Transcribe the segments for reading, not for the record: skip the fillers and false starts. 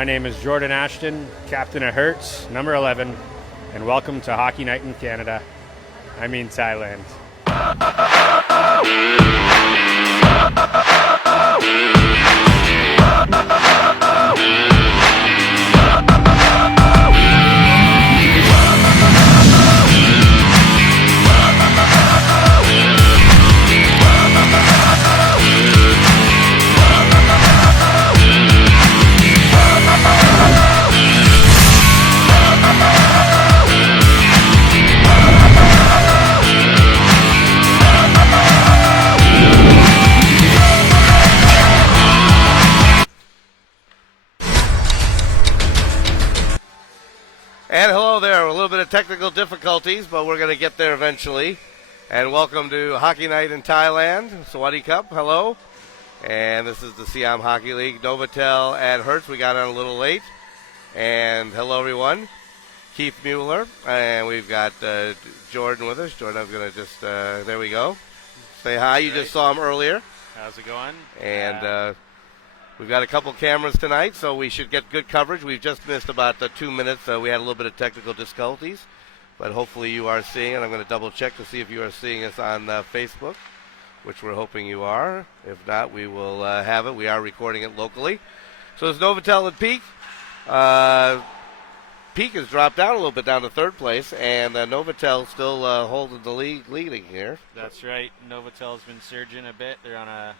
My name is Jordan Ashton, captain of Hertz, number 11, and welcome to Hockey Night in Canada. I mean Thailand. And hello there. A little bit of technical difficulties, but we're going to get there eventually. And welcome to Hockey Night in Thailand. Sawadee Cup, hello. And this is the Siam Hockey League. NOVOTEL at Hertz. We got on a little late. And hello, everyone. Keith Mueller. And we've got Jordan with us. Jordan, I'm going to just, there we go. Say hi. You just saw him earlier. How's it going? And we've got a couple cameras tonight, so we should get good coverage. We've just missed about 2 minutes. We had a little bit of technical difficulties, but hopefully you are seeing it. I'm going to double check to see if you are seeing us on Facebook, which we're hoping you are. If not, we will have it. We are recording it locally. So it's NOVOTEL and Peak. Peak has dropped down a little bit down to third place, and NOVOTEL still holding the leading here. That's right. NOVOTEL's been surging a bit. They're on a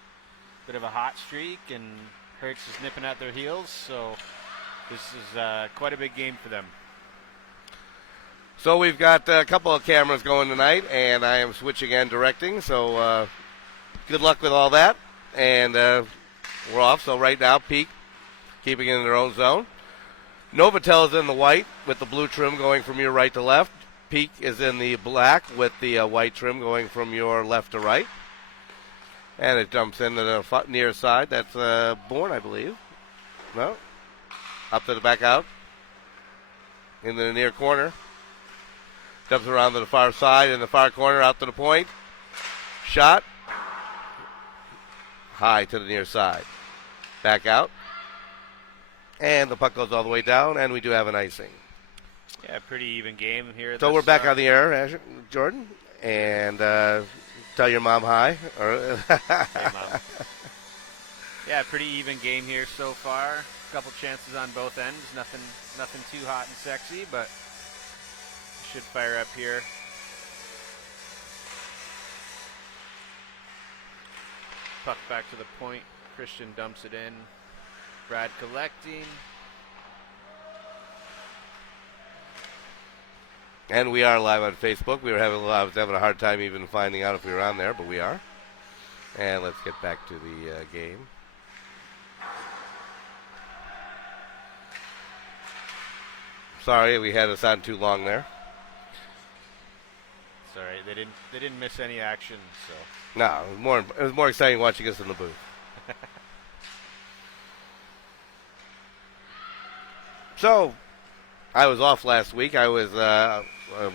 bit of a hot streak, and Hertz is nipping at their heels, so this is quite a big game for them. So we've got a couple of cameras going tonight, and I am switching and directing, so good luck with all that. And we're off, so right now, Peak keeping it in their own zone. NOVOTEL is in the white with the blue trim going from your right to left. Peak is in the black with the white trim going from your left to right. And it jumps into the near side. That's Bourne, I believe. No. Up to the back out. Into the near corner. Jumps around to the far side. In the far corner, out to the point. Shot. High to the near side. Back out. And the puck goes all the way down, and we do have an icing. Yeah, pretty even game here. So we're back on the air, Jordan. And tell your mom hi. Hey, Mom. Yeah, pretty even game here so far. A couple chances on both ends. Nothing too hot and sexy, but should fire up here. Puck back to the point. Christian dumps it in. Brad collecting. And we are live on Facebook. I was having a hard time even finding out if we were on there, but we are. And let's get back to the game. Sorry, we had us on too long there. Sorry, they didn't miss any action. So no, it was more exciting watching us in the booth. So, I was off last week. I was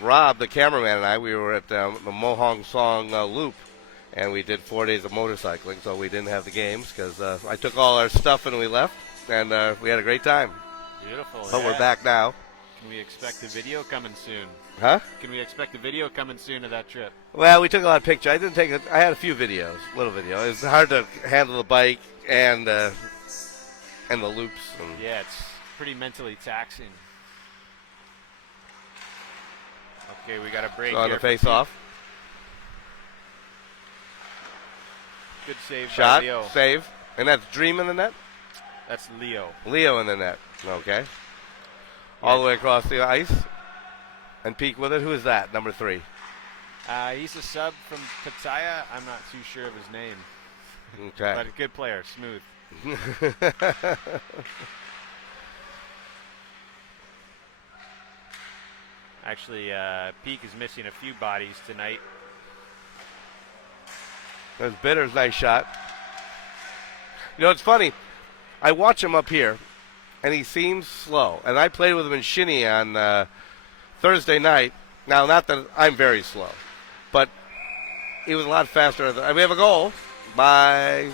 Rob, the cameraman, and I. We were at the Mohong Song Loop, and we did 4 days of motorcycling. So we didn't have the games because I took all our stuff and we left, and we had a great time. Beautiful. But we're back now. Can we expect a video coming soon? Huh? Can we expect a video coming soon of that trip? Well, we took a lot of pictures. I had a few videos, little video. It's hard to handle the bike and the loops. Yeah, it's pretty mentally taxing. Okay, we got a break so on here. The face-off. Good save Shot, by Leo. Save. And that's Dream in the net? That's Leo. Leo in the net. Okay. All the way across the ice. And Peak with it. Who is that? Number 3. He's a sub from Pattaya. I'm not too sure of his name. Okay. But a good player. Smooth. Actually, Peak is missing a few bodies tonight. There's Bitter's nice shot. You know, it's funny. I watch him up here, and he seems slow. And I played with him in Shinny on Thursday night. Now, not that I'm very slow, but he was a lot faster. We have a goal by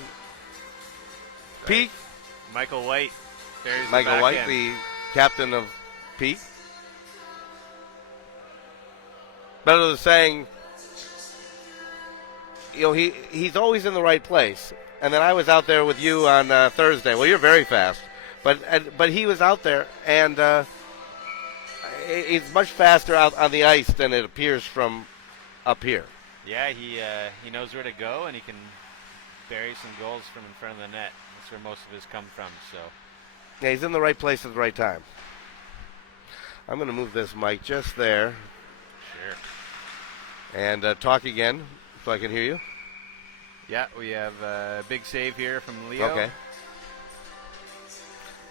Peak. Michael White. Buries the Michael back White, end. the captain of Peak. Better than saying, he's always in the right place. And then I was out there with you on Thursday. Well, you're very fast, but he was out there, and he's much faster out on the ice than it appears from up here. Yeah, he knows where to go, and he can bury some goals from in front of the net. That's where most of his come from. So Yeah, he's in the right place at the right time. I'm going to move this mic just there. sure. And talk again so I can hear you. Yeah, we have a big save here from Leo. Okay.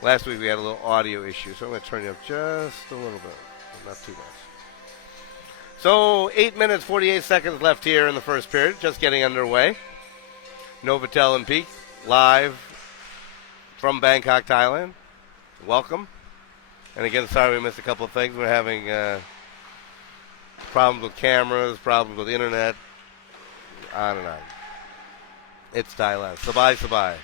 Last week we had a little audio issue, so I'm going to turn you up just a little bit. Not too much. So 8 minutes, 48 seconds left here in the first period. Just getting underway. NOVOTEL and Peak live from Bangkok, Thailand. Welcome. And again, sorry we missed a couple of things. We're having problems with cameras, problems with internet, on and on. It's Thailand. Sabai, Sabai.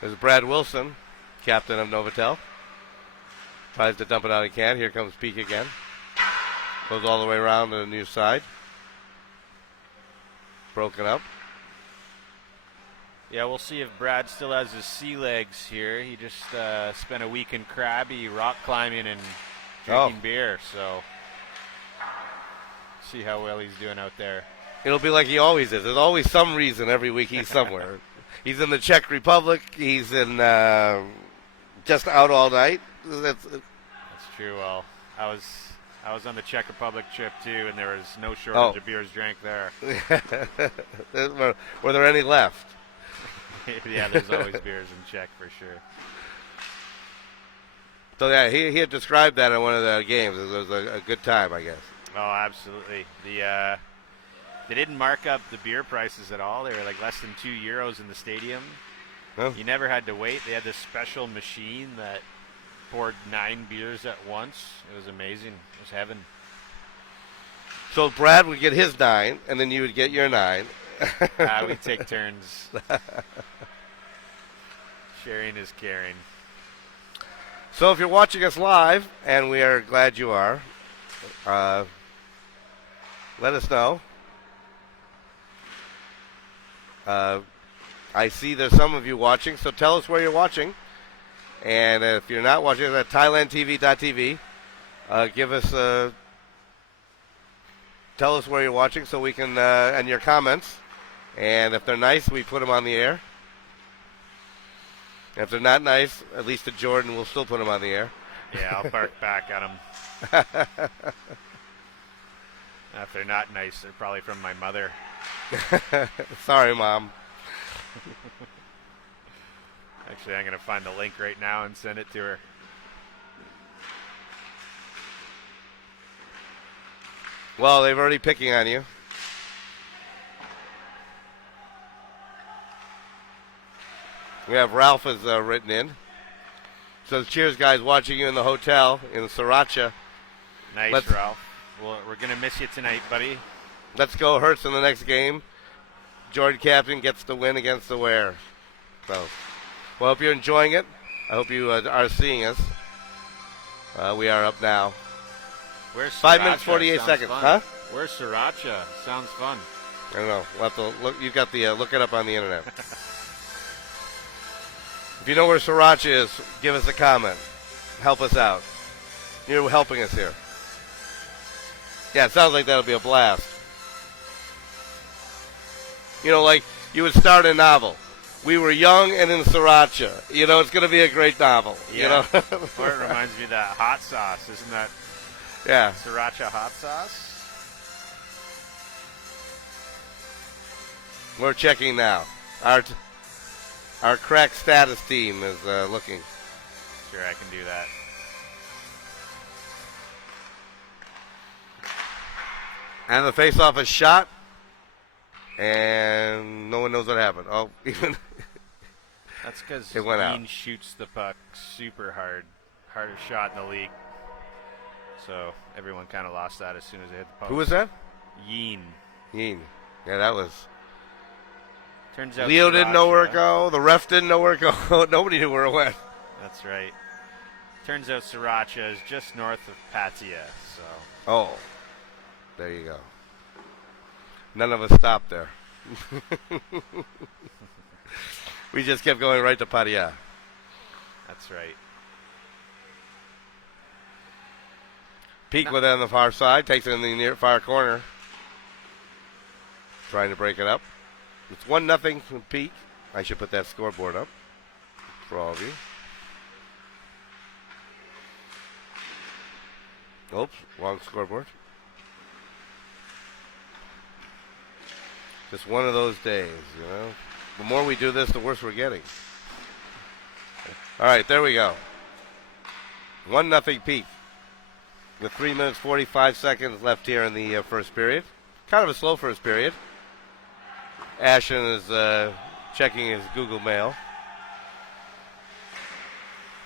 There's Brad Wilson, captain of NOVOTEL. Tries to dump it out he can. Here comes Peak again. Goes all the way around to the near side. Broken up. Yeah, we'll see if Brad still has his sea legs here. He just spent a week in Krabi rock climbing and drinking beer, so see how well he's doing out there. It'll be like he always is. There's always some reason every week he's somewhere. He's in the Czech Republic. He's in just out all night. That's true. Well, I was on the Czech Republic trip too, and there was no shortage of beers drank there. Were there any left? Yeah, there's always beers in Czech for sure. So yeah, he had described that in one of the games. It was a good time, I guess. Oh, absolutely. They didn't mark up the beer prices at all. They were like less than €2 in the stadium. Oh. You never had to wait. They had this special machine that poured 9 beers at once. It was amazing. It was heaven. So Brad would get his 9, and then you would get your 9. We take turns. Sharing is caring. So if you're watching us live, and we are glad you are, let us know. I see there's some of you watching, so tell us where you're watching. And if you're not watching at thailandtv.tv, give us, tell us where you're watching so we can, and your comments. And if they're nice, we put them on the air. If they're not nice, at least to Jordan, we'll still put them on the air. Yeah, I'll bark back at them. If they're not nice, they're probably from my mother. Sorry, Mom. Actually, I'm going to find the link right now and send it to her. Well, they've already picking on you. We have Ralph has written in. Says, cheers, guys, watching you in the hotel in Sriracha. Nice, Ralph. Well, we're going to miss you tonight, buddy. Let's go Hurts in the next game. Jordan Captain gets the win against the Ware. So, well, I hope you're enjoying it. I hope you are seeing us. We are up now. Where's 5 minutes, 48 seconds. Fun. Huh? Where's Sriracha? Sounds fun. I don't know. We'll have to look. You've got the look it up on the internet. If you know where Sriracha is, give us a comment. Help us out. You're helping us here. Yeah, it sounds like that'll be a blast. You know, like you would start a novel. We were young and in Sriracha. You know, it's going to be a great novel. Yeah. You know? Or it reminds me of that hot sauce. Isn't that Yeah. Sriracha hot sauce? We're checking now. Our crack status team is looking. Sure, I can do that. And the face-off is shot. And no one knows what happened. Oh, even That's because it went out. Dean shoots the puck super hard. Hardest shot in the league. So everyone kind of lost that as soon as they hit the puck. Who was that? Yeen. Yeen. Yeah, that was Turns out Leo didn't know where it Sriracha- go. The ref didn't know where it go. Nobody knew where it went. That's right. Turns out Sriracha is just north of Pattaya. So Oh, there you go. None of us stopped there. We just kept going right to Pattaya. that's right. Peak with it on the far side. Takes it in the near far corner. Trying to break it up. It's 1-0 from Peak. I should put that scoreboard up for all of you. Oops, wrong scoreboard. Just one of those days, you know. The more we do this, the worse we're getting. All right, there we go. 1-0 Peak. With 3 minutes 45 seconds left here in the first period. Kind of a slow first period. Ashton is checking his Google Mail.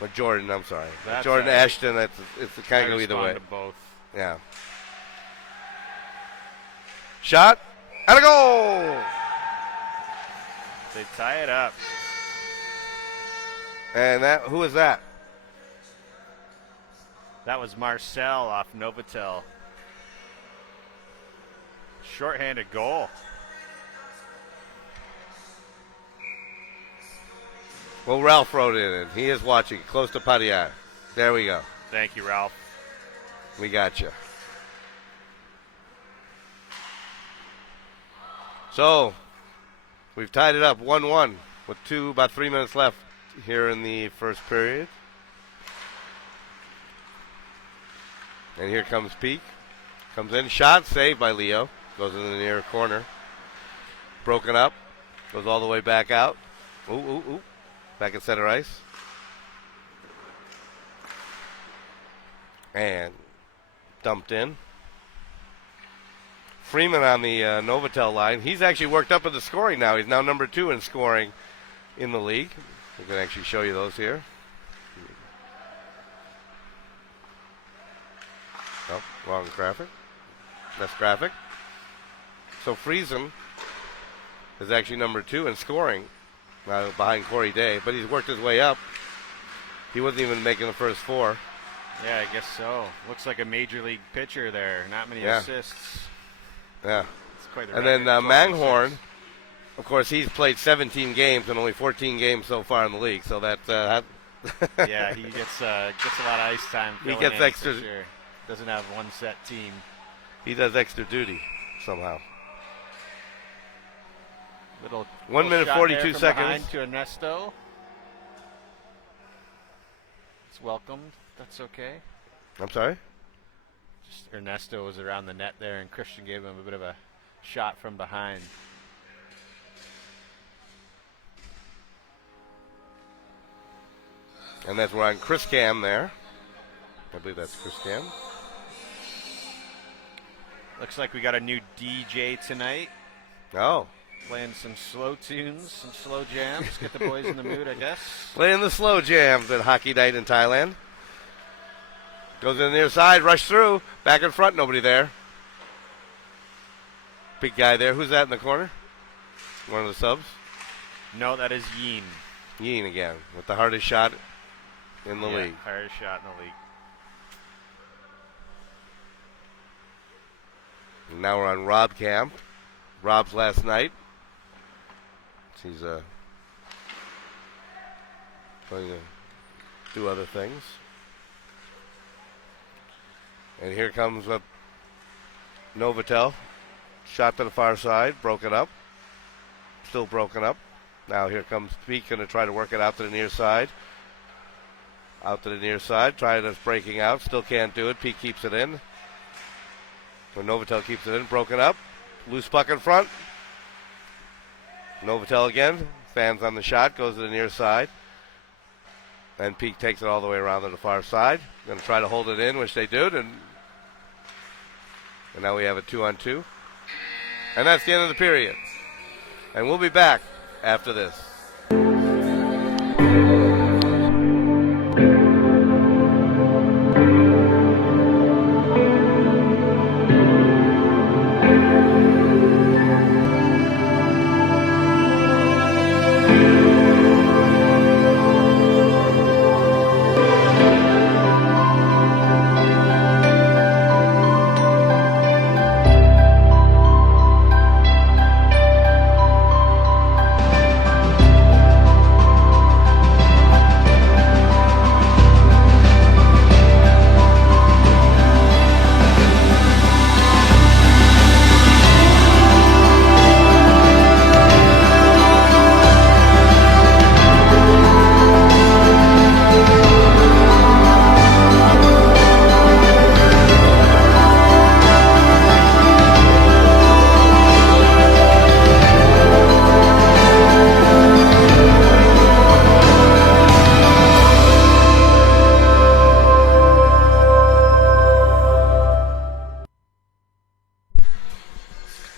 Or Jordan, I'm sorry. That's Jordan, all right. Ashton, it's kind of go either way. To both. Yeah. Shot. And a goal! They tie it up. And who is that? That was Marcel off NOVOTEL. Shorthanded goal. Well, Ralph wrote it in. He is watching, close to Pattaya. There we go. Thank you, Ralph. We got you. So, we've tied it up 1-1 with about 3 minutes left here in the first period. And here comes Peak. Comes in, shot, saved by Leo. Goes in the near corner. Broken up. Goes all the way back out. Ooh. Back at center ice. And dumped in. Freeman on the NOVOTEL line. He's actually worked up into scoring now. He's now number 2 in scoring in the league. We can actually show you those here. Oh, wrong graphic. Next graphic. So Friesen is actually number 2 in scoring behind Corey Day, but he's worked his way up. He wasn't even making the first 4. Yeah, I guess so. Looks like a major league pitcher there. Not many assists. Yeah. It's quite the And then record. Manghorn, of course, he's played 17 games and only 14 games so far in the league. So that yeah, he gets a lot of ice time. He filling gets in, extra. for sure. Doesn't have one set team. He does extra duty somehow. Little 1 minute shot 42 there from seconds. behind to Ernesto. It's welcomed. That's okay. I'm sorry? Just Ernesto was around the net there, and Christian gave him a bit of a shot from behind. And that's we're on Chris Cam there. I believe that's Chris Cam. Looks like we got a new DJ tonight. Oh. Playing some slow tunes, some slow jams. Get the boys in the mood, I guess. Playing the slow jams at Hockey Night in Thailand. Goes in the near side, rush through, back in front, nobody there. Big guy there. Who's that in the corner? One of the subs? No, that is Yeen. Yeen again, with the hardest shot in the league. Hardest shot in the league. And now we're on Rob Cam. Rob's last night. He's going to do other things. And here comes NOVOTEL. Shot to the far side, broken up. Still broken up. Now here comes Peak, going to try to work it out to the near side. Out to the near side, trying to breaking out. Still can't do it. Peak keeps it in. When NOVOTEL keeps it in, broken up. Loose puck in front. NOVOTEL again. Fans on the shot, goes to the near side. And Peak takes it all the way around to the far side. Going to try to hold it in, which they did. And now we have a 2-on-2. And that's the end of the period. And we'll be back after this.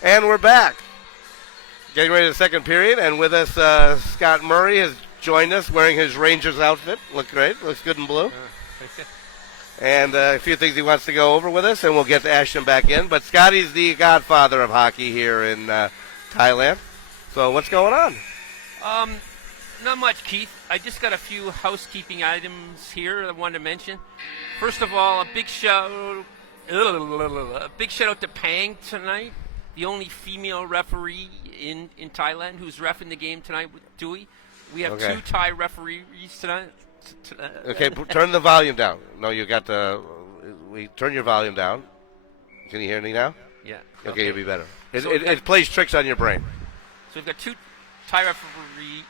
And we're back. Getting ready to the second period, and with us, Scott Murray has joined us wearing his Rangers outfit. Looks great. Looks good in blue. And a few things he wants to go over with us, and we'll get to Ashton back in. But Scotty's the godfather of hockey here in Thailand. So what's going on? Not much, Keith. I just got a few housekeeping items here I wanted to mention. First of all, a big shout out to Pang tonight, the only female referee in Thailand who's reffing the game tonight with Dewey. We have two Thai referees tonight. Okay, turn the volume down. No, you got to turn your volume down. Can you hear me now? Yeah. Okay, you'll be better. It plays tricks on your brain. So we've got two Thai referees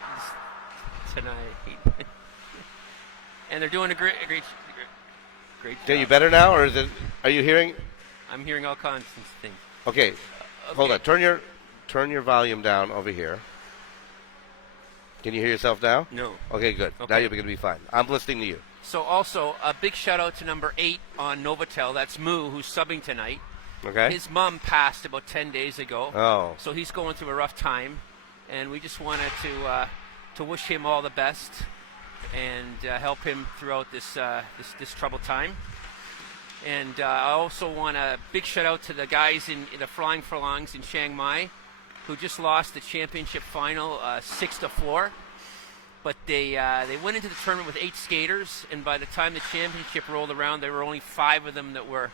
tonight, and they're doing a great job. Are you better now, or are you hearing? I'm hearing all kinds of things. Okay, hold on. Turn your volume down over here. Can you hear yourself now? No. Okay, good. Okay. Now you're going to be fine. I'm listening to you. So also a big shout out to number 8 on NOVOTEL. That's Moo, who's subbing tonight. Okay. His mom passed about 10 days ago. Oh. So he's going through a rough time, and we just wanted to wish him all the best and help him throughout this troubled time. And I also want a big shout out to the guys in the Flying Furlongs in Chiang Mai, who just lost the championship final 6-4. But they went into the tournament with 8 skaters, and by the time the championship rolled around, there were only 5 of them that were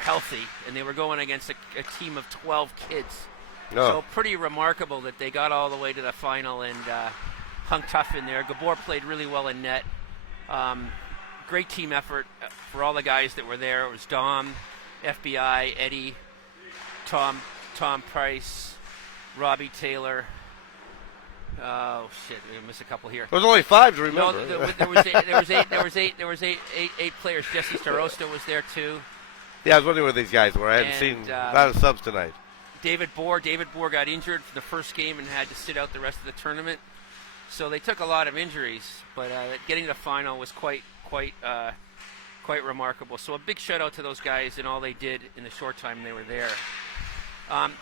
healthy, and they were going against a team of 12 kids. Oh. So pretty remarkable that they got all the way to the final and hung tough in there. Gabor played really well in net. Great team effort for all the guys that were there. It was Dom, FBI, Eddie, Tom Price, Robbie Taylor. Oh shit! I missed a couple here. There's only 5 to remember. No, there was eight players. Jesse Starosta was there too. Yeah, I was wondering where these guys were. I hadn't seen a lot of subs tonight. David Bohr got injured for the first game and had to sit out the rest of the tournament. So they took a lot of injuries, but getting to the final was quite remarkable. So a big shout out to those guys and all they did in the short time they were there.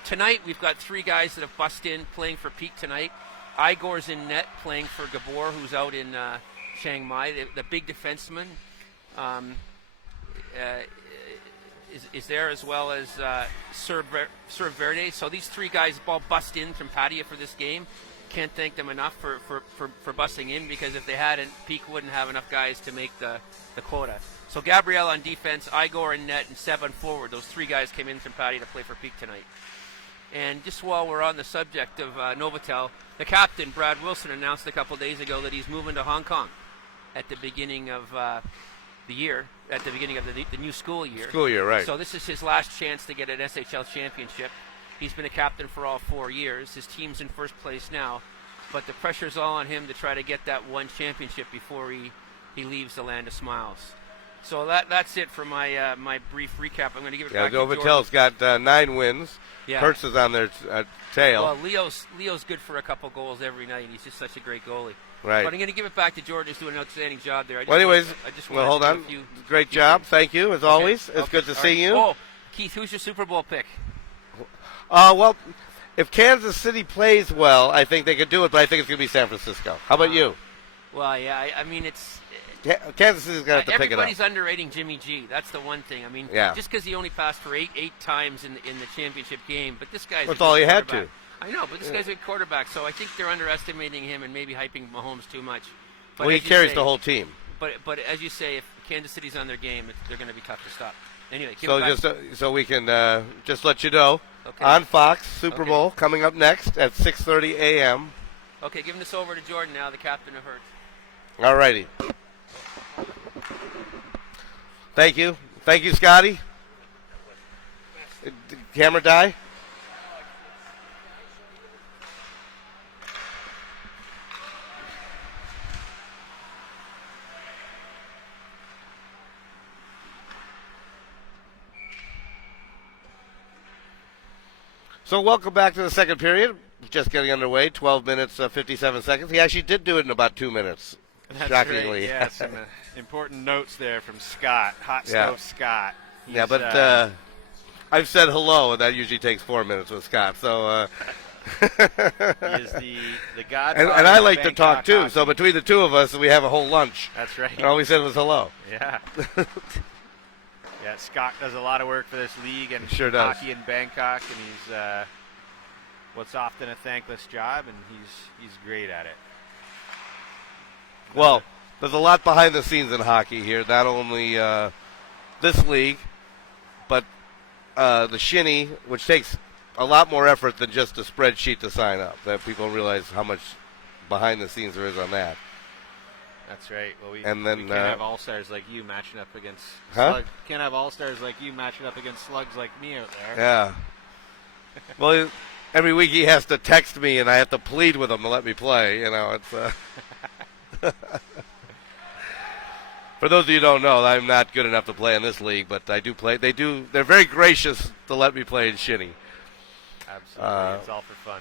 Tonight we've got 3 guys that have bust in playing for Peak tonight. Igor's in net playing for Gabor, who's out in Chiang Mai. The big defenseman is there, as well as Serb Verde. So these 3 guys all bust in from Pattaya for this game. Can't thank them enough for busting in, because if they hadn't, Peak wouldn't have enough guys to make the quota. So Gabriel on defense, Igor in net, and Seb on forward. Those 3 guys came in from Pattaya to play for Peak tonight. And just while we're on the subject of NOVOTEL, the captain, Brad Wilson, announced a couple days ago that he's moving to Hong Kong at the beginning of the year, at the beginning of the new school year. School year, right. So this is his last chance to get an SHL championship. He's been a captain for all 4 years. His team's in first place now, but the pressure's all on him to try to get that one championship before he leaves the land of smiles. So that's it for my my brief recap. I'm going to give it back to Jordan. NOVOTEL's got 9 wins. Yeah. Hertz is on their tail. Well, Leo's good for a couple goals every night. He's just such a great goalie. Right. But I'm going to give it back to Jordan, who's doing an outstanding job there. Hold on. Great job. Thank you, as always. It's good to see you. Oh, Keith, who's your Super Bowl pick? Well, if Kansas City plays well, I think they could do it, but I think it's going to be San Francisco. How about you? Well, yeah, I mean, it's... Kansas City's going to have to pick it up. Everybody's underrating Jimmy G. That's the one thing. I mean, just because he only passed for eight times in the championship game, but this guy's... That's all he had to. I know, but this guy's a quarterback, so I think they're underestimating him and maybe hyping Mahomes too much. But well, he carries the whole team. But as you say, if Kansas City's on their game, they're going to be tough to stop. Anyway, so we can just let you know, on Fox, Super Bowl coming up next at 6:30 a.m. Okay, giving this over to Jordan now, the captain of Hertz. All righty. Thank you. Thank you, Scotty. Did the camera die? So welcome back to the second period. Just getting underway, 12 minutes, 57 seconds. He actually did do it in about 2 minutes. That's shockingly. Great. Yeah, some important notes there from Scott, Hot Stove Scott. Yeah, but I've said hello, and that usually takes 4 minutes with Scott. So, He is the godfather. and I of like to talk Bangkok too. hockey. So between the two of us, we have a whole lunch. That's right. And all we said was hello. Yeah. Yeah, Scott does a lot of work for this league and Sure does. hockey in Bangkok, and he's what's often a thankless job, and he's great at it. Well, there's a lot behind the scenes in hockey here. Not only this league, but the shinny, which takes a lot more effort than just a spreadsheet to sign up. That people realize how much behind the scenes there is on that. That's right. Well, we And then, can't have all-stars like you matching up against Huh? Can't have all-stars like you matching up against slugs like me out there. Yeah. Well, every week he has to text me, and I have to plead with him to let me play. You know, it's. For those of you who don't know, I'm not good enough to play in this league, but I do play. They're very gracious to let me play in shinny. Absolutely, it's all for fun.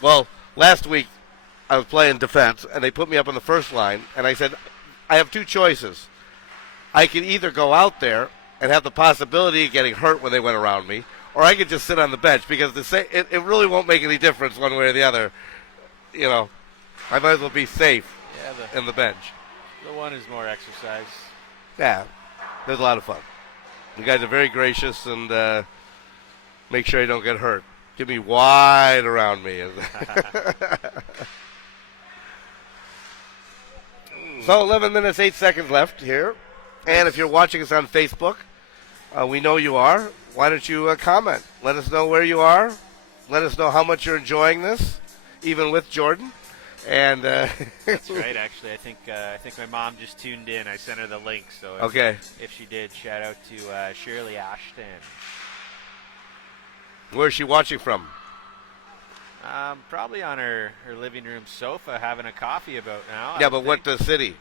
Well, last week I was playing defense, and they put me up on the first line, and I said, I have two choices. I could either go out there and have the possibility of getting hurt when they went around me, or I could just sit on the bench, because it really won't make any difference one way or the other. You know, I might as well be safe in the bench. The one is more exercise. Yeah, there's a lot of fun. You guys are very gracious, and make sure you don't get hurt. Give me wide around me. So 11 minutes, 8 seconds left here. And if you're watching us on Facebook, we know you are. Why don't you comment? Let us know where you are. Let us know how much you're enjoying this, even with Jordan. And That's right. Actually, I think my mom just tuned in. I sent her the link. So if she did, shout out to Shirley Ashton. Where's she watching from? Probably on her living room sofa having a coffee about now. Yeah, but what city?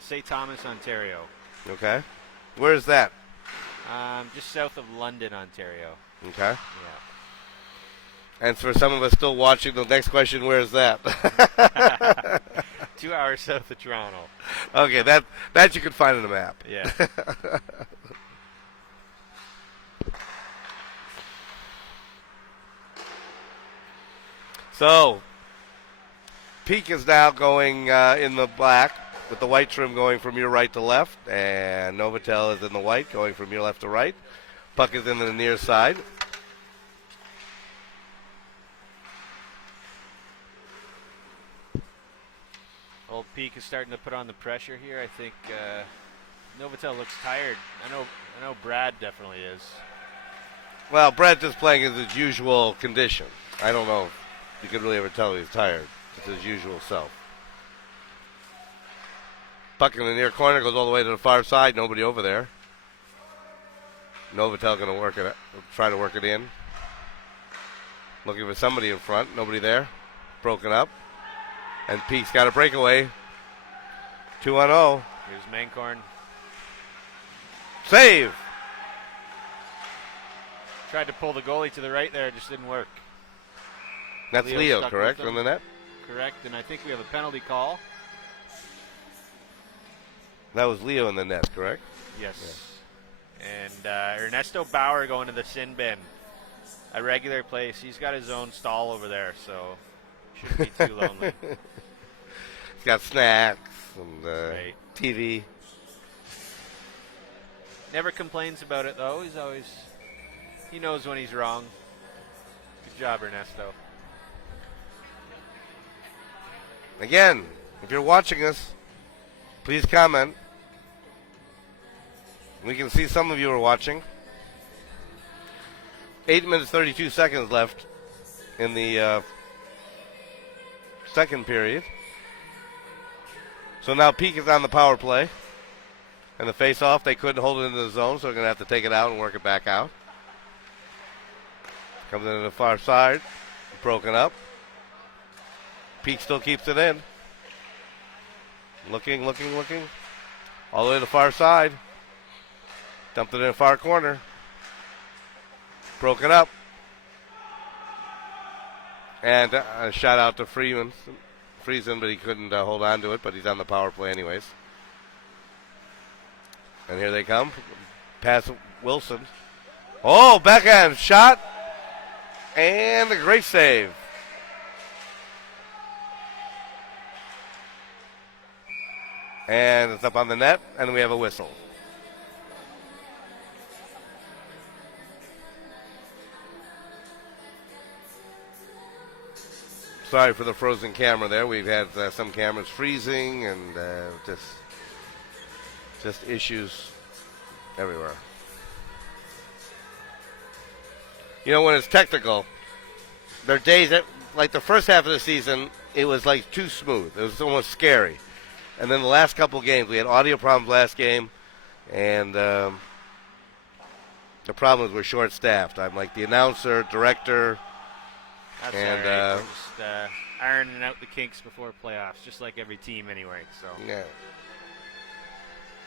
St. Thomas, Ontario. Okay. Where is that? Just south of London, Ontario. Okay. Yeah. And for some of us still watching, the next question, where is that? 2 hours south of Toronto. Okay, that you can find on the map. Yeah. So, Peak is now going in the black, with the white trim going from your right to left, and NOVOTEL is in the white, going from your left to right. Puck is in the near side. Old Peak is starting to put on the pressure here. I think NOVOTEL looks tired. I know Brad definitely is. Well, Brad's just playing in his usual condition. I don't know if you could really ever tell he's tired. It's his usual self. Puck in the near corner, goes all the way to the far side. Nobody over there. NOVOTEL going to try to work it in. Looking for somebody in front. Nobody there. Broken up. And Peak's got a breakaway. 2-0. Here's Mancorn. Save! Tried to pull the goalie to the right there. It just didn't work. That's Leo, stuck correct, with on him. the net? Correct, and I think we have a penalty call. That was Leo in the net, correct? Yes. And Ernesto Bauer going to the sin bin. A regular place. He's got his own stall over there, so shouldn't be too lonely. He's got snacks and Right. TV. Never complains about it, though. He knows when he's wrong. Good job, Ernesto. Again, if you're watching us, please comment. We can see some of you are watching. 8 minutes, 32 seconds left in the second period. So now Peak is on the power play. And the face-off, they couldn't hold it into the zone, so they're going to have to take it out and work it back out. Comes into the far side. Broken up. Peak still keeps it in. Looking. All the way to the far side. Dumped it in the far corner. Broken up. And a shout out to Friesen, but he couldn't hold on to it, but he's on the power play anyways. And here they come. Pass Wilson. Oh, backhand shot. And a great save. And it's up on the net, and we have a whistle. Sorry for the frozen camera there. We've had some cameras freezing and just issues everywhere. You know, when it's technical, there are days that, like the first half of the season, it was like too smooth. It was almost scary. And then the last couple of games, we had audio problems last game, and the problem is we're short-staffed. I'm like the announcer, director. That's and all right. We're just ironing out the kinks before playoffs, just like every team anyway. So yeah.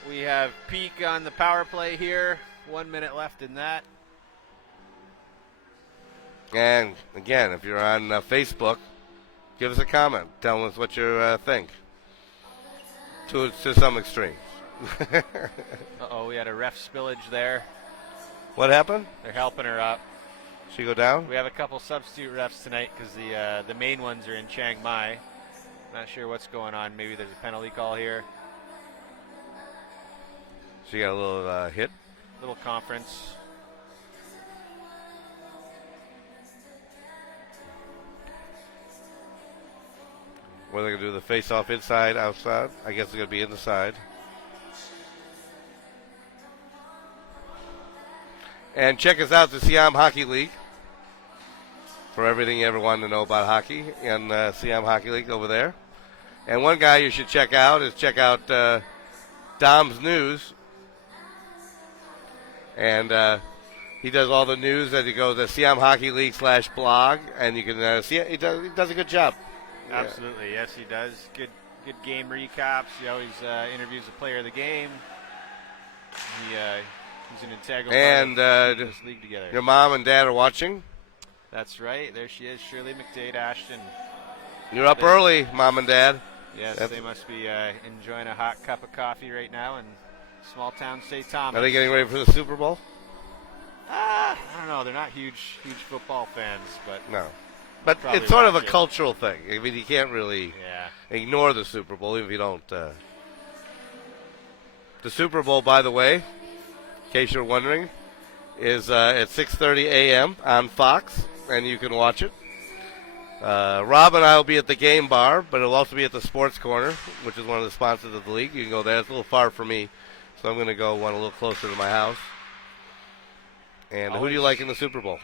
We have Peak on the power play here. 1 minute left in that. And again, if you're on Facebook, give us a comment. Tell us what you think. To some extreme. Uh-oh, we had a ref spillage there. What happened? They're helping her up. She go down? We have a couple substitute refs tonight because the main ones are in Chiang Mai. Not sure what's going on. Maybe there's a penalty call here. She got a little hit. Little conference. What are they going to do? The face-off inside, outside? I guess it's going to be inside. And check us out, the Siam Hockey League, for everything you ever wanted to know about hockey in Siam Hockey League over there. And one guy you should check out Dom's News. And he does all the news as he goes to Siam Hockey League /blog, and you can see it. He does a good job. Absolutely, yes, he does. Good game recaps. He always interviews the player of the game. He's an integral part of this league together. Your mom and dad are watching? That's right. There she is, Shirley McDade Ashton. You're up early, mom and dad. Yes, they must be enjoying a hot cup of coffee right now in small town St. Thomas. Are they getting ready for the Super Bowl? I don't know. They're not huge football fans, but no. But probably it's sort of a watch it. cultural thing. I mean, you can't really ignore the Super Bowl, even if you don't. The Super Bowl, by the way, in case you're wondering, is at 6:30 a.m. on Fox, and you can watch it. Rob and I will be at the game bar, but it'll also be at the Sports Corner, which is one of the sponsors of the league. You can go there. It's a little far for me, so I'm going to go one a little closer to my house. And who do you like in the Super Bowl?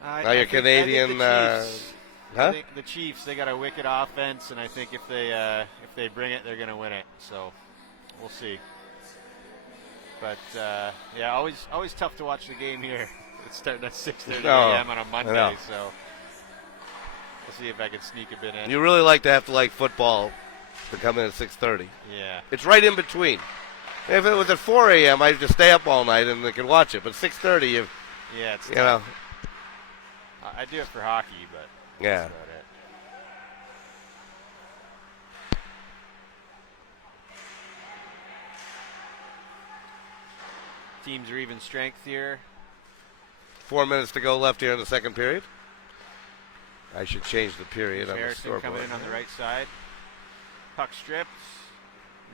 You're Canadian. I think the Chiefs. They got a wicked offense, and I think if they bring it, they're going to win it. So we'll see. But always tough to watch the game here. It's starting at 6:30 a.m. on a Monday, so we'll see if I can sneak a bit in. You really have to like football to come in at 6:30. Yeah, it's right in between. If it was at 4 a.m., I'd just stay up all night and they could watch it. But 6:30, it's tough. I do it for hockey, but yeah. That's about it. Teams are even strength here. 4 minutes to go left here in the second period. I should change the period on the Harrison scoreboard. coming in on the right side. Puck stripped.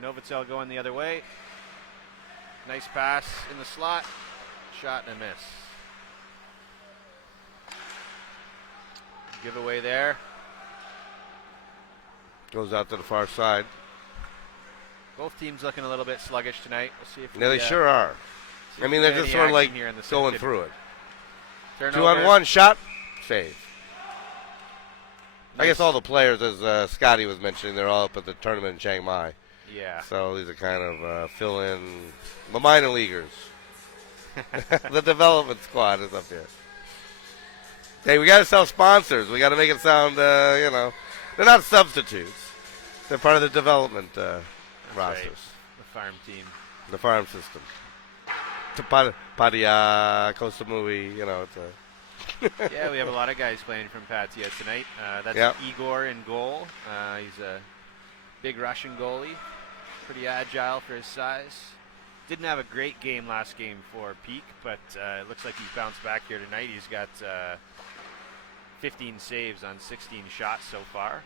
NOVOTEL going the other way. Nice pass in the slot. Shot and a miss. Giveaway there. Goes out to the far side. Both teams looking a little bit sluggish tonight. We'll see if they sure are. I mean, they're just sort of like going through it. Turnover. 2-on-1 shot, save. Nice. I guess all the players, as Scotty was mentioning, they're all up at the tournament in Chiang Mai. Yeah. So these are kind of fill-in, the minor leaguers. The development squad is up here. Hey, we got to sell sponsors. We got to make it sound, they're not substitutes. They're part of the development rosters. Right. The farm team. The farm system. Padia, Kosamui, it's a... Yeah, we have a lot of guys playing from Patia tonight. That's Igor in goal. He's a big Russian goalie. Pretty agile for his size. Didn't have a great game last game for Peak, but it looks like he's bounced back here tonight. He's got 15 saves on 16 shots so far.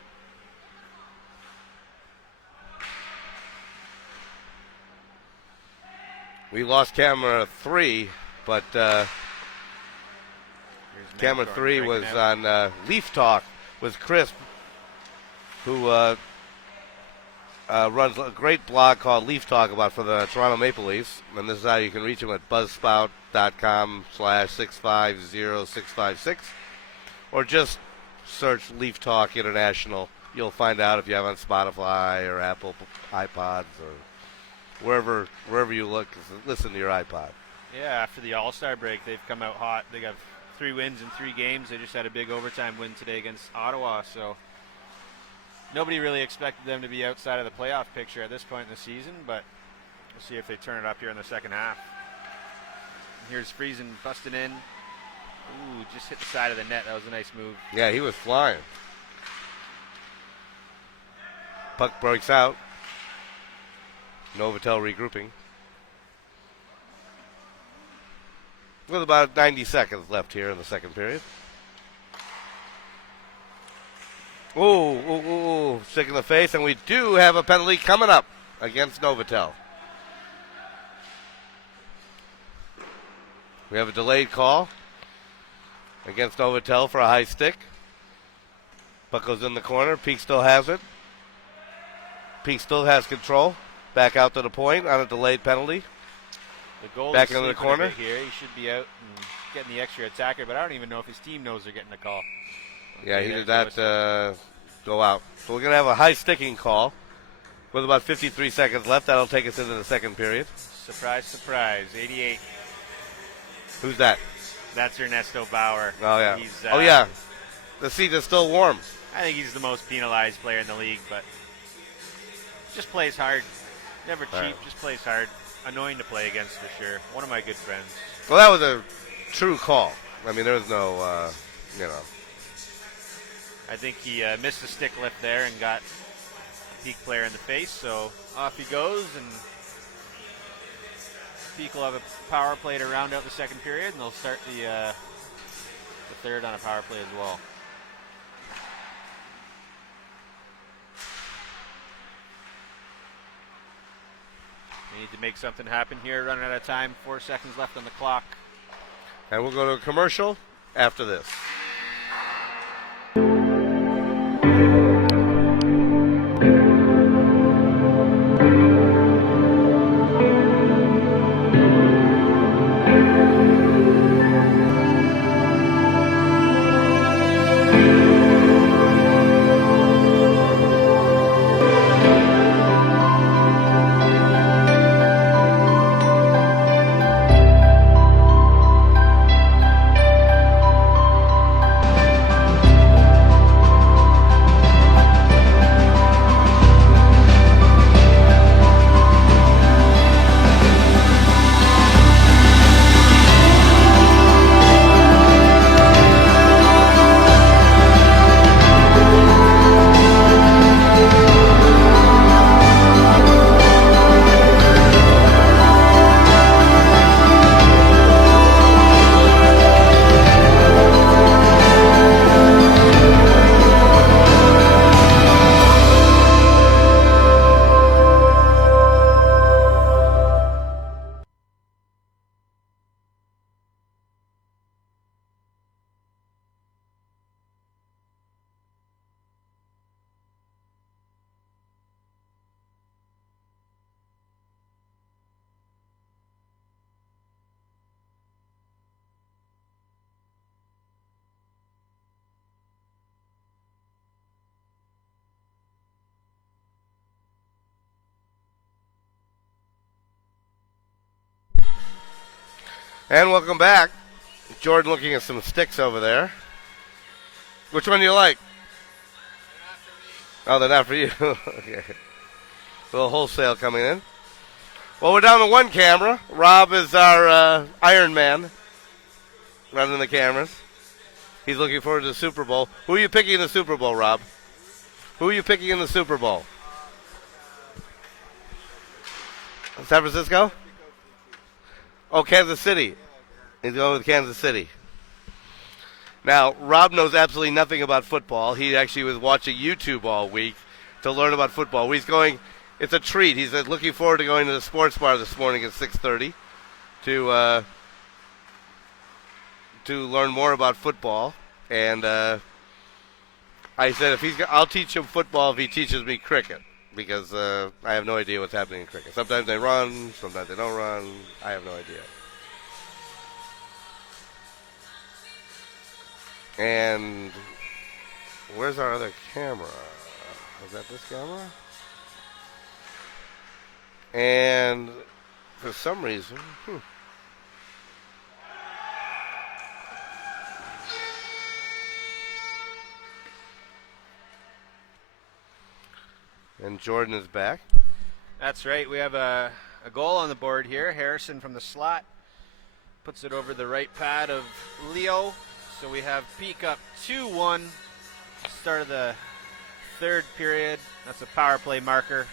We lost camera 3, but camera 3 was on Leaf Talk with Chris, who runs a great blog called Leaf Talk for the Toronto Maple Leafs. And this is how you can reach him at buzzsprout.com/650656. Or just search Leaf Talk International. You'll find out if you have on Spotify or Apple iPods or wherever you look, listen to your iPod. Yeah, after the All-Star break, they've come out hot. They got 3 wins in 3 games. They just had a big overtime win today against Ottawa, so nobody really expected them to be outside of the playoff picture at this point in the season, but we'll see if they turn it up here in the second half. Here's Friesen busting in. Ooh, just hit the side of the net. That was a nice move. Yeah, he was flying. Puck breaks out. NOVOTEL regrouping. With about 90 seconds left here in the second period. Ooh, stick in the face, and we do have a penalty coming up against NOVOTEL. We have a delayed call against NOVOTEL for a high stick. Puck goes in the corner. Peak still has it. Peak still has control. Back out to the point on a delayed penalty. The goal back is into the corner here. He should be out and getting the extra attacker, but I don't even know if his team knows they're getting the call. Okay, yeah, he did not go out. So we're going to have a high sticking call with about 53 seconds left. That'll take us into the second period. Surprise, surprise. 88. Who's that? That's Ernesto Bauer. Oh, yeah. He's, oh, yeah. The seat is still warm. I think he's the most penalized player in the league, but just plays hard. Never cheap, right. Just plays hard. Annoying to play against for sure. One of my good friends. Well, that was a true call. I mean, there was no, I think he missed a stick lift there and got a Peak player in the face, so off he goes, and Peak will have a power play to round out the second period, and they'll start the third on a power play as well. We need to make something happen here. Running out of time. 4 seconds left on the clock. And we'll go to a commercial after this. And welcome back. Jordan looking at some sticks over there. Which one do you like? Oh, they're not for you. Okay. A little wholesale coming in. Well, we're down to one camera. Rob is our Iron Man running the cameras. He's looking forward to the Super Bowl. Who are you picking in the Super Bowl, Rob? Who are you picking in the Super Bowl? San Francisco? Oh, Kansas City. He's going with Kansas City. Now, Rob knows absolutely nothing about football. He actually was watching YouTube all week to learn about football. He's going. It's a treat. He's looking forward to going to the sports bar this morning at 6:30 to learn more about football. And I said, I'll teach him football if he teaches me cricket, because I have no idea what's happening in cricket. Sometimes they run, sometimes they don't run. I have no idea. And where's our other camera? Is that this camera? And for some reason, and Jordan is back. That's right. We have a goal on the board here. Harrison from the slot puts it over the right pad of Leo. So we have Peak up 2-1. Start of the third period. That's a power play marker.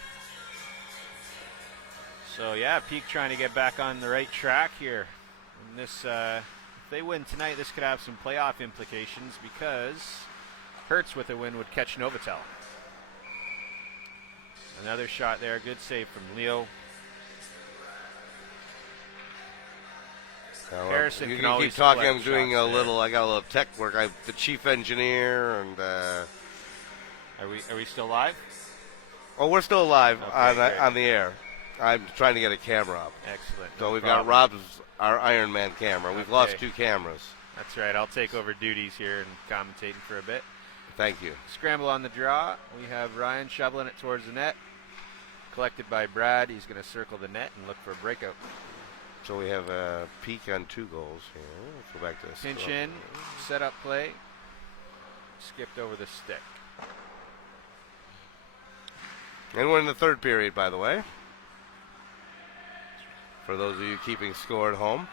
So yeah, Peak trying to get back on the right track here. And this, if they win tonight, this could have some playoff implications, because Hertz with a win would catch NOVOTEL. Another shot there. Good save from Leo. Harrison you can can always keep talking. collect I'm doing shots a little. I got a little tech work. I'm the chief engineer, and Are we still live? oh, we're still live Okay, on the air. I'm trying to get a camera up. Excellent. So No we've problem. got Rob's our Iron Man camera. We've lost Okay. 2 cameras. That's right. I'll take over duties here and commentating for a bit. Thank you. Scramble on the draw. We have Ryan shoveling it towards the net. Collected by Brad. He's going to circle the net and look for a breakout. So we have a peak on 2 goals here. Let's go back to this. Pinch in, set up play. Skipped over the stick. And we're in the third period, by the way. For those of you keeping score at home.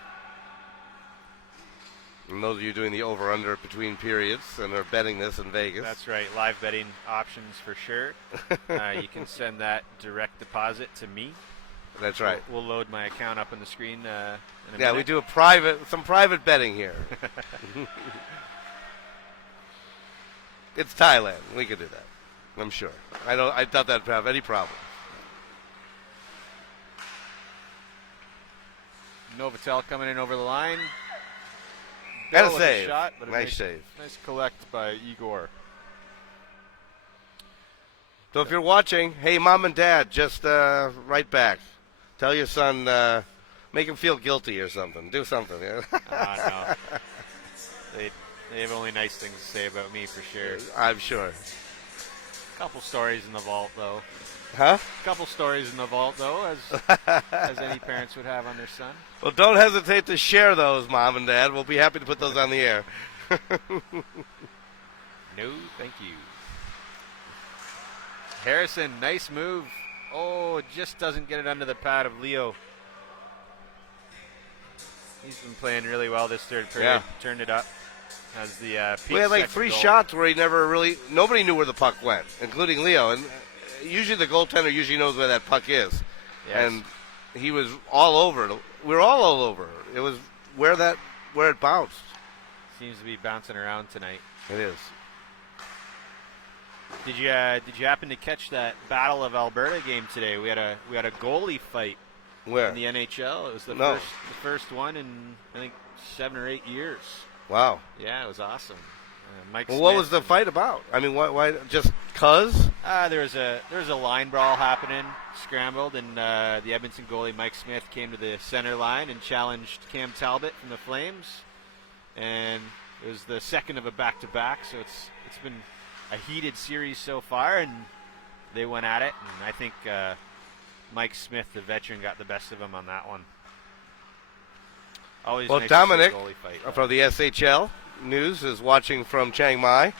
And those of you doing the over-under between periods and are betting this in Vegas. That's right. Live betting options for sure. You can send that direct deposit to me. That's right. We'll load my account up on the screen in a minute. Yeah, we do some private betting here. It's Thailand. We could do that. I'm sure. I thought that'd have any problem. NOVOTEL coming in over the line. And a Bill with save. Shot, but a Nice save. Nice collect by Igor. So if you're watching, hey, Mom and Dad, just right back. Tell your son, make him feel guilty or something. Do something. Yeah? No. They have only nice things to say about me for sure. I'm sure. Couple stories in the vault, though. Huh? Couple stories in the vault, though, as any parents would have on their son. Well, don't hesitate to share those, Mom and Dad. We'll be happy to put those on the air. No, thank you. Harrison, nice move. Oh, just doesn't get it under the pad of Leo. He's been playing really well this third period. Yeah. Turned it up. As the We had like 3 shots where nobody knew where the puck went, including Leo. And usually the goaltender usually knows where that puck is. Yes. And he was all over it. We were all over it. It was where it bounced. Seems to be bouncing around tonight. It is. Did you happen to catch that Battle of Alberta game today? We had a goalie fight Where? in the NHL. It was the No. first one in I think 7 or 8 years. Wow. Yeah, it was awesome. Mike Well, what Smith was the fight about? I mean, why just cause? There was a line brawl happening, scrambled, and the Edmonton goalie Mike Smith came to the center line and challenged Cam Talbot from the Flames, and it was the second of a back-to-back. So it's been a heated series so far, and they went at it, and I think Mike Smith, the veteran, got the best of him on that one. Always Well, nice to see a Dominic goalie fight. from the SHL News is watching from Chiang Mai.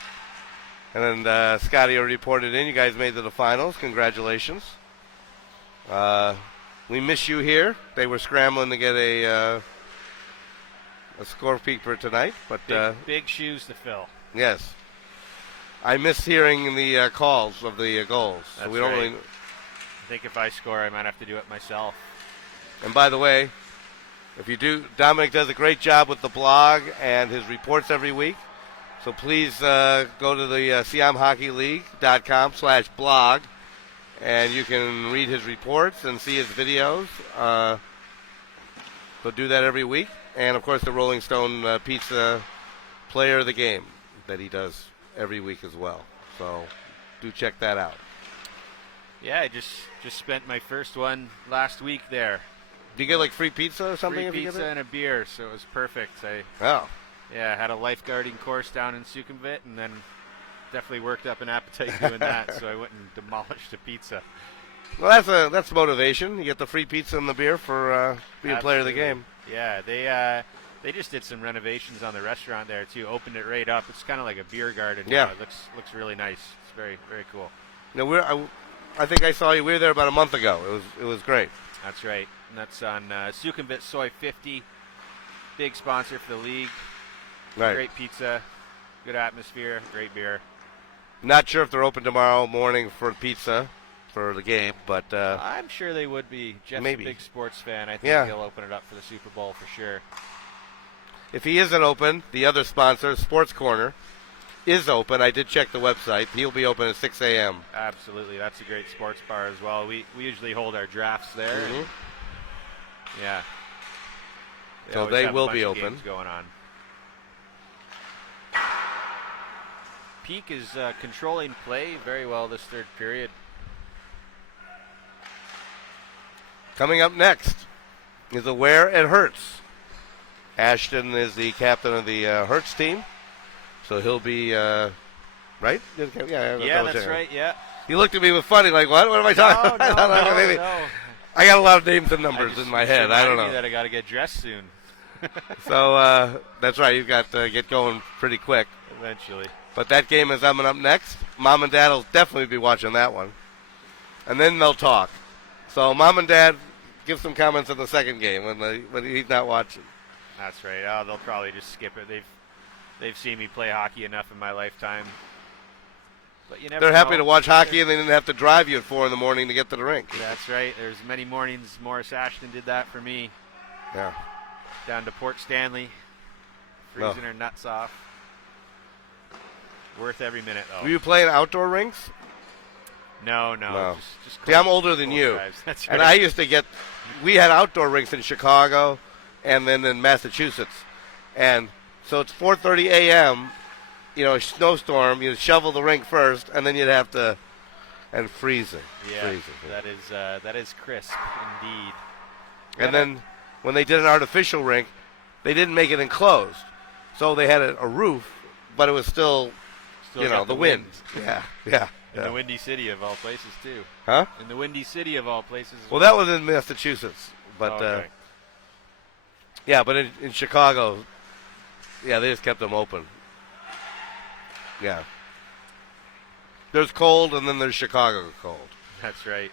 And then Scotty already reported in. You guys made it to the finals. Congratulations. We miss you here. They were scrambling to get a score peak for tonight. But big shoes to fill. yes. I miss hearing the calls of the goals. That's we don't right. really. I think if I score, I might have to do it myself. And by the way, If you do, Dominic does a great job with the blog and his reports every week. So please go to the SiamHockeyLeague.com/blog, and you can read his reports and see his videos. He'll do that every week. And, of course, the Rolling Stone Pizza Player of the Game that he does every week as well. So do check that out. Yeah, I just spent my first one last week there. Do you get like free pizza or something? Free if you pizza get it? and a beer, so it was perfect. I had a lifeguarding course down in Sukhumvit, and then definitely worked up an appetite doing that, so I went and demolished a pizza. Well, that's motivation. You get the free pizza and the beer for being player of the game. Yeah, they just did some renovations on the restaurant there too. Opened it right up. It's kind of like a beer garden. Yeah, it looks really nice. It's very, very cool. No, I think I saw you. We were there about a month ago. It was great. That's right. And that's on Sukhumvit Soy 50. Big sponsor for the league. Right. Great pizza, good atmosphere, great beer. Not sure if they're open tomorrow morning for pizza for the game, but I'm sure they would be. Jeff's maybe. a big sports fan. I think he'll open it up for the Super Bowl for sure. If he isn't open, the other sponsor, Sports Corner, is open. I did check the website. He'll be open at 6 a.m. Absolutely. That's a great sports bar as well. We usually hold our drafts there. Mm-hmm. Yeah. So they will be open. Going on. Peak is controlling play very well this third period. Coming up next is Aware and Hertz. Ashton is the captain of the Hertz team, so he'll be right. Yeah, that's right. Yeah. You looked at me with funny, like, what? What am I talking about? No. I got a lot of names and numbers in my head. I don't know. That I got to get dressed soon. So that's right. You've got to get going pretty quick. Eventually. But that game is coming up next. Mom and Dad will definitely be watching that one. And then they'll talk. So Mom and Dad, give some comments on the second game when he's not watching. That's right. Oh, they'll probably just skip it. They've seen me play hockey enough in my lifetime. But you never They're happy know. to watch hockey, and they didn't have to drive you at 4 a.m. to get to the rink. That's right. There's many mornings Morris Ashton did that for me. Yeah. Down to Port Stanley, freezing her nuts off. Worth every minute, though. Were you playing outdoor rinks? No. Just See, I'm older than you. That's right. And I used to we had outdoor rinks in Chicago and then in Massachusetts. And so it's 4:30 a.m., snowstorm, you'd shovel the rink first, and then you'd have to, and freezing. Yeah, that is crisp indeed. And then when they did an artificial rink, they didn't make it enclosed. So they had a roof, but it was still the wind. Yeah. In the Windy City of all places, too. Huh? In the Windy City of all places. Well, that was in Massachusetts. But, but in Chicago, they just kept them open. Yeah. There's cold, and then there's Chicago cold. That's right.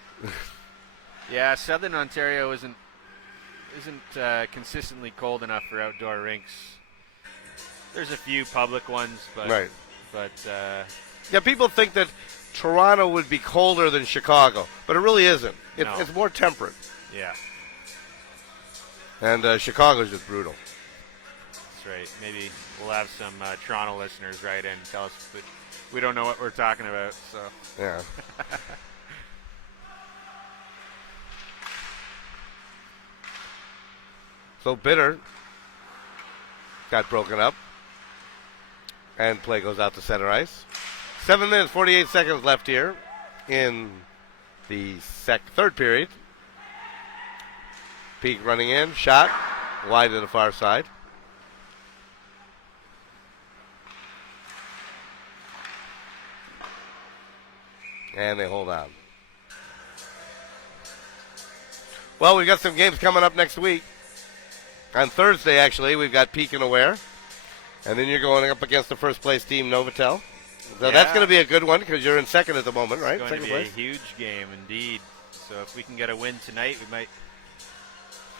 Yeah, Southern Ontario isn't consistently cold enough for outdoor rinks. There's a few public ones, but right. But people think that Toronto would be colder than Chicago, but it really isn't. It's more temperate. Yeah. And Chicago's just brutal. That's right. Maybe we'll have some Toronto listeners write in and tell us that we don't know what we're talking about. So yeah. So Bitter got broken up, and play goes out to center ice. 7 minutes, 48 seconds left here in the third period. Peak running in, shot, wide to the far side. And they hold on. Well, we've got some games coming up next week. On Thursday, actually, we've got Peak and Aware. And then you're going up against the first place team, NOVOTEL. So that's going to be a good one because you're in second at the moment, right? It's going to be a huge game indeed. So if we can get a win tonight, we might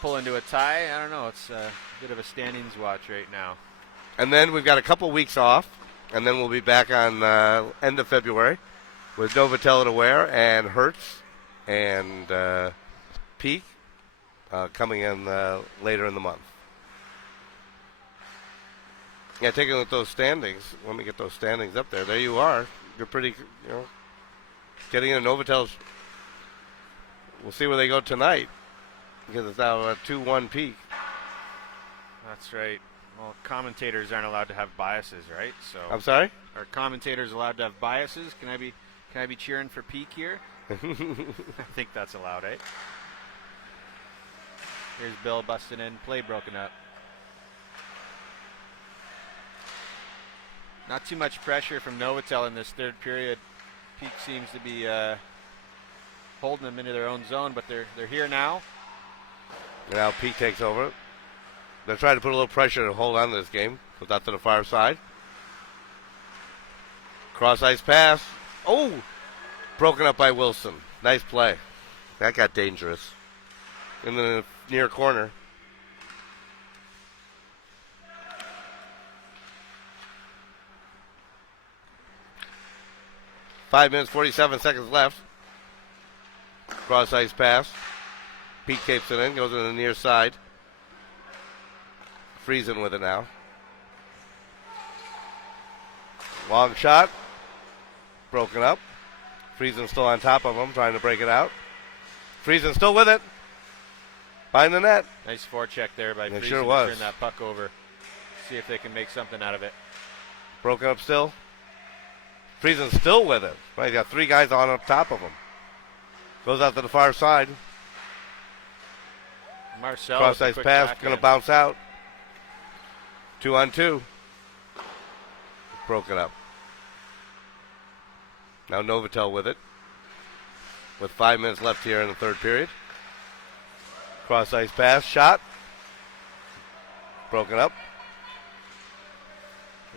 pull into a tie. I don't know. It's a bit of a standings watch right now. And then we've got a couple weeks off, and then we'll be back on end of February with NOVOTEL and Aware and Hertz and Peak coming in later in the month. Yeah, taking a look at those standings. Let me get those standings up there. There you are. You're pretty, getting into NOVOTEL's. We'll see where they go tonight because it's now a 2-1 peak. That's right. Well, commentators aren't allowed to have biases, right? So I'm sorry? are commentators allowed to have biases? Can I be cheering for Peak here? I think that's allowed, eh? Here's Bill busting in, play broken up. Not too much pressure from NOVOTEL in this third period. Peak seems to be holding them into their own zone, but they're here now. Now Peak takes over. They're trying to put a little pressure to hold on to this game. Goes out to the far side. Cross ice pass. Oh! Broken up by Wilson. Nice play. That got dangerous. In the near corner. Five minutes, 47 seconds left. Cross ice pass. Peak tapes it in, goes to the near side. Friesen with it now. Long shot. Broken up. Friesen still on top of him, trying to break it out. Friesen still with it. Behind the net. Nice forecheck there by Friesen sure was. to turn that puck over. See if they can make something out of it. Broken up still. Friesen's still with it. Well, he's got three guys on up top of him. Goes out to the far side. Marcel. Cross ice pass, going to bounce out. 2-on-2. Broken up. Now NOVOTEL with it. With 5 minutes left here in the third period. Cross ice pass, shot. Broken up.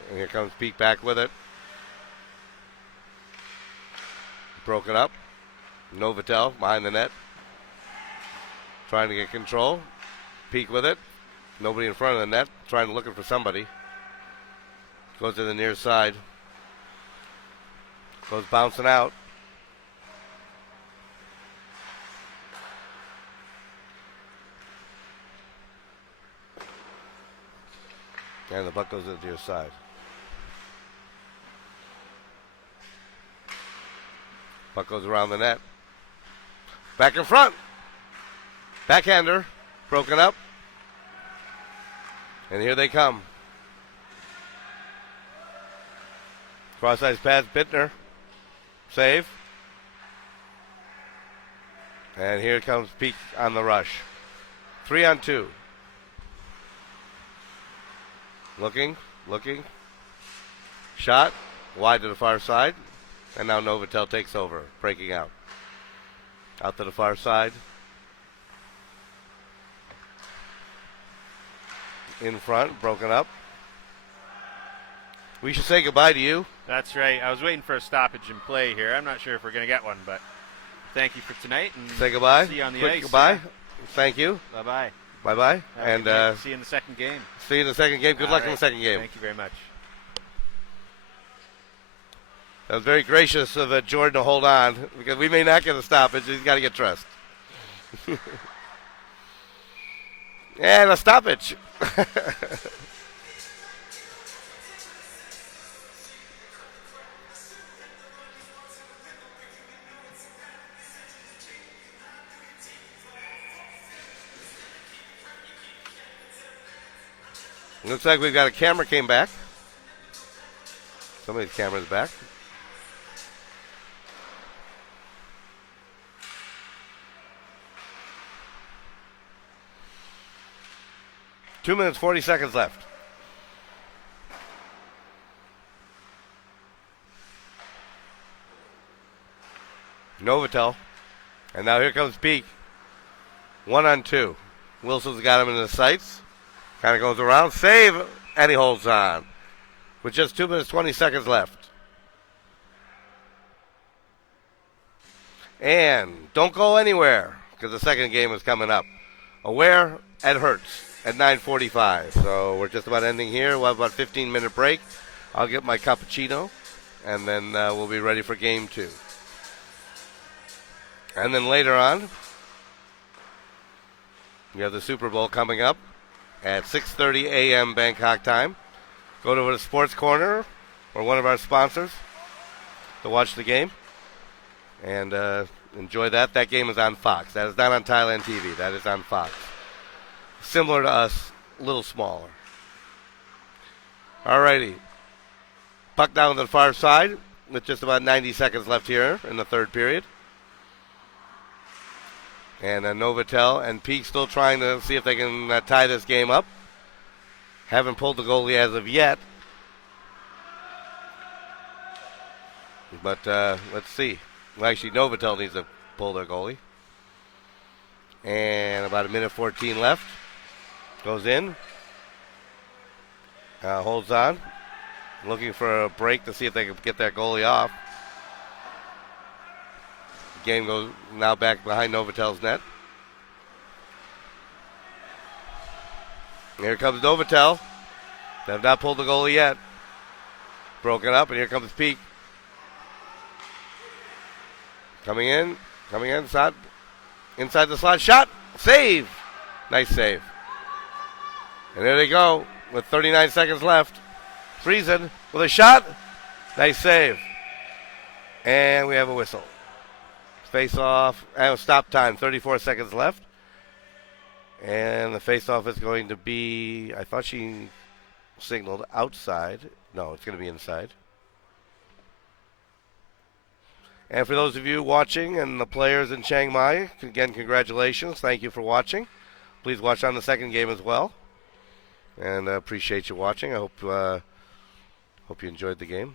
And here comes Peak back with it. Broken up. NOVOTEL behind the net. Trying to get control. Peak with it. Nobody in front of the net. Looking for somebody. Goes to the near side. Goes bouncing out. And the puck goes to the near side. Puck goes around the net. Back in front. Backhander. Broken up. And here they come. Cross ice pass, Bittner. Save. And here comes Peak on the rush. 3-on-2. Looking. Shot. Wide to the far side. And now NOVOTEL takes over, breaking out. Out to the far side. In front, broken up. We should say goodbye to you. That's right. I was waiting for a stoppage in play here. I'm not sure if we're going to get one, but thank you for tonight. And say goodbye. See you on the Quick ice. Goodbye. Yeah. Thank you. Bye-bye. Bye-bye. And see you in the second game. See you in the second game. Good All luck right. in the second game. Thank you very much. That was very gracious of Jordan to hold on because we may not get a stoppage. He's got to get dressed. And a stoppage. Looks like we've got a camera came back. Somebody's camera's back. Two minutes, 40 seconds left. NOVOTEL. And now here comes Peak. 1-on-2. Wilson's got him in the sights. Kind of goes around. Save. And he holds on. With just 2 minutes, 20 seconds left. And don't go anywhere because the second game is coming up. Aware at Hertz at 9:45. So we're just about ending here. We'll have about a 15-minute break. I'll get my cappuccino, and then we'll be ready for game 2. And then later on, We have the Super Bowl coming up at 6:30 a.m. Bangkok time. Go to the Sports Corner or one of our sponsors to watch the game and enjoy that. That game is on Fox. That is not on Thailand TV. That is on Fox. Similar to us, a little smaller. Alrighty. Puck down to the far side with just about 90 seconds left here in the third period. And NOVOTEL and Peak still trying to see if they can tie this game up. Haven't pulled the goalie as of yet. But let's see. Well, actually, NOVOTEL needs to pull their goalie. And about a minute 14 left. Goes in. Holds on. Looking for a break to see if they can get that goalie off. Game goes now back behind NOVOTEL's net. Here comes NOVOTEL. They have not pulled the goalie yet. Broken up, and here comes Peak. Coming in, inside the slot, shot, save. Nice save. And there they go with 39 seconds left. Friesen with a shot, nice save. And we have a whistle. Face-off, stop time, 34 seconds left. And the face-off is going to be, I thought she signaled outside. No, it's going to be inside. And for those of you watching and the players in Chiang Mai, again, congratulations. Thank you for watching. Please watch on the second game as well. And appreciate you watching. I hope you enjoyed the game.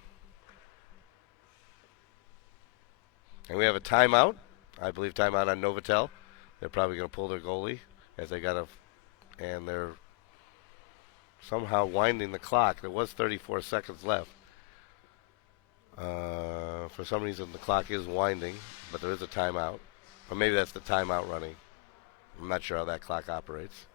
And we have a timeout. I believe timeout on NOVOTEL. They're probably going to pull their goalie as they and they're somehow winding the clock. There was 34 seconds left. For some reason, the clock is winding, but there is a timeout. Or maybe that's the timeout running. I'm not sure how that clock operates.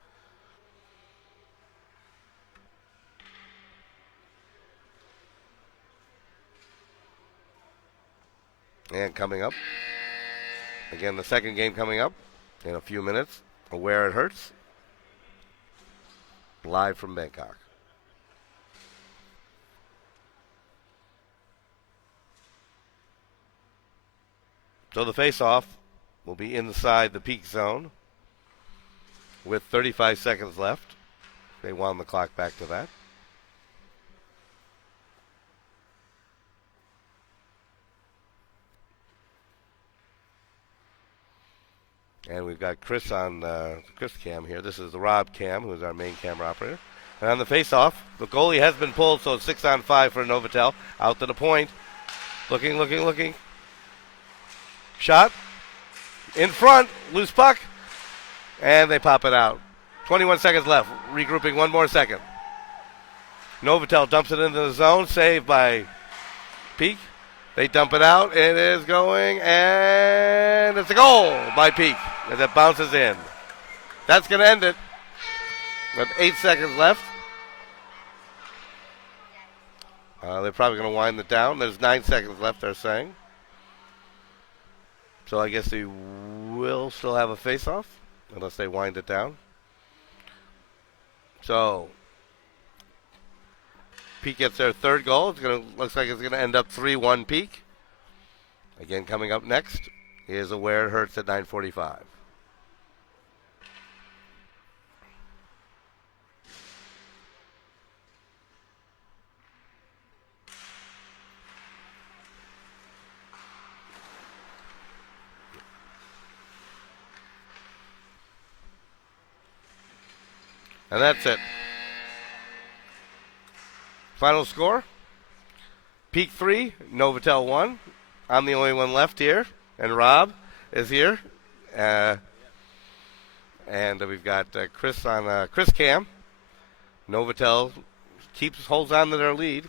And coming up, again, the second game coming up in a few minutes. Where It Hurts, live from Bangkok. So the face-off will be inside the Peak zone with 35 seconds left. They wound the clock back to that. And we've got Chris on Chris cam here. This is the Rob cam, who is our main camera operator. And on the face-off, the goalie has been pulled, so it's 6-on-5 for NOVOTEL. Out to the point. Looking. Shot. In front. Loose puck. And they pop it out. 21 seconds left. Regrouping one more second. NOVOTEL dumps it into the zone. Saved by Peak. They dump it out. It is going, and it's a goal by Peak as it bounces in. That's going to end it with 8 seconds left. They're probably going to wind it down. There's 9 seconds left, they're saying. So I guess they will still have a face-off unless they wind it down. So Peak gets their third goal. Looks like it's going to end up 3-1 Peak. Again, coming up next is Where It Hurts at 9:45. And that's it. Final score, Peak 3, NOVOTEL 1. I'm the only one left here, and Rob is here. And we've got Chris on Chris cam. NOVOTEL holds on to their lead.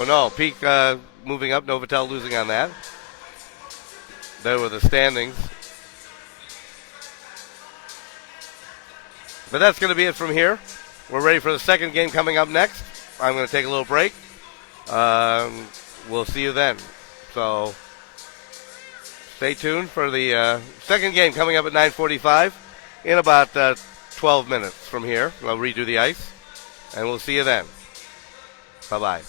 Oh no, Peak moving up, NOVOTEL losing on that. There were the standings. But that's going to be it from here. We're ready for the second game coming up next. I'm going to take a little break. We'll see you then. So stay tuned for the second game coming up at 9:45. in about 12 minutes from here. I'll redo the ice, and we'll see you then. Bye-bye.